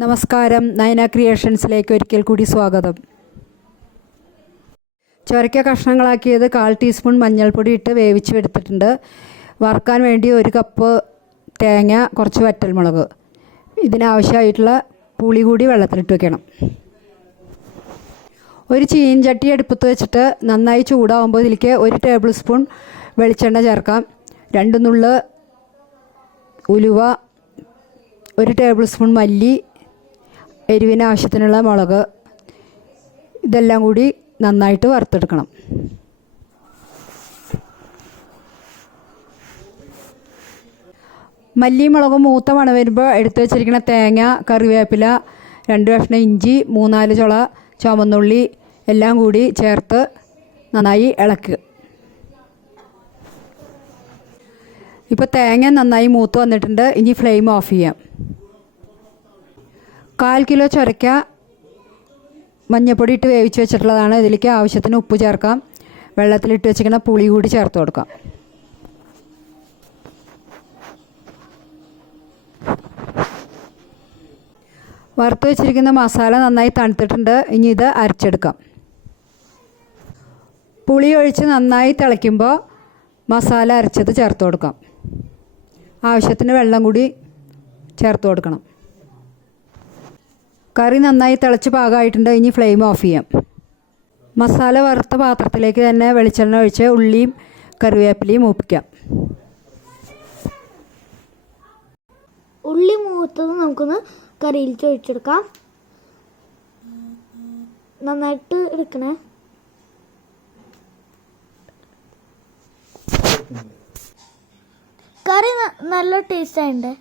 നമസ്കാരം, നയന ക്രിയേഷൻസിലേക്ക് ഒരിക്കൽ കൂടി സ്വാഗതം. ചൊരക്ക കഷ്ണങ്ങളാക്കിയത് 1/4 ടീസ്പൂൺ മഞ്ഞൾപ്പൊടി ഇട്ട് വേവിച്ച് എടുത്തിട്ടുണ്ട്. വറുക്കാൻ വേണ്ടി 1 കപ്പ് തേങ്ങ, കുറച്ച് വറ്റൽമുളക്, ഇതിനാവശ്യമായിട്ടുള്ള പുളി കൂടി വെള്ളത്തിലിട്ട് വയ്ക്കണം. ഒരു ചീൻചട്ടി അടുപ്പത്ത് വെച്ചിട്ട് നന്നായി ചൂടാവുമ്പോൾ ഇതിലേക്ക് 1 ടേബിൾ സ്പൂൺ വെളിച്ചെണ്ണ ചേർക്കാം. 2 നുള്ള് ഉലുവ, 1 ടേബിൾ സ്പൂൺ മല്ലി, എരിവിന് ആവശ്യത്തിനുള്ള മുളക്, ഇതെല്ലാം കൂടി നന്നായിട്ട് വറുത്തെടുക്കണം. മല്ലിയും മുളകും മൂത്ത മണം വരുമ്പോൾ എടുത്ത് വെച്ചിരിക്കുന്ന തേങ്ങ, കറിവേപ്പില, 2 കഷ്ണം ഇഞ്ചി, 3-4 ചുള ചുവന്നുള്ളി എല്ലാം കൂടി ചേർത്ത് നന്നായി ഇളക്കുക. ഇപ്പോൾ തേങ്ങ നന്നായി മൂത്ത് വന്നിട്ടുണ്ട്. ഇനി ഫ്ലെയിം ഓഫ് ചെയ്യാം. 1/4 കിലോ ചൊരക്ക മഞ്ഞൾപ്പൊടി ഇട്ട് വേവിച്ച് വെച്ചിട്ടുള്ളതാണ്. ഇതിലേക്ക് ആവശ്യത്തിന് ഉപ്പ് ചേർക്കാം. വെള്ളത്തിലിട്ട് വെച്ചിരിക്കുന്ന പുളി കൂടി ചേർത്ത് കൊടുക്കാം. വറുത്ത് വെച്ചിരിക്കുന്ന മസാല നന്നായി തണുത്തിട്ടുണ്ട്. ഇനി ഇത് അരച്ചെടുക്കാം. പുളി ഒഴിച്ച് നന്നായി തിളയ്ക്കുമ്പോൾ മസാല അരച്ചത് ചേർത്ത് കൊടുക്കാം. ആവശ്യത്തിന് വെള്ളം കൂടി ചേർത്ത് കൊടുക്കണം. കറി നന്നായി തിളച്ച് പാകമായിട്ടുണ്ട്. ഇനി ഫ്ലെയിം ഓഫ് ചെയ്യാം. മസാല വറുത്ത പാത്രത്തിലേക്ക് തന്നെ വെളിച്ചെണ്ണ ഒഴിച്ച് ഉള്ളിയും കറിവേപ്പിലയും മൂപ്പിക്കാം. ഉള്ളി മൂത്തത് നമുക്കൊന്ന് കറിയിൽ ഒഴിച്ചെടുക്കാം. നന്നായിട്ട് എടുക്കണേ. കറി നല്ല ടേസ്റ്റ് ആയിട്ടുണ്ട്.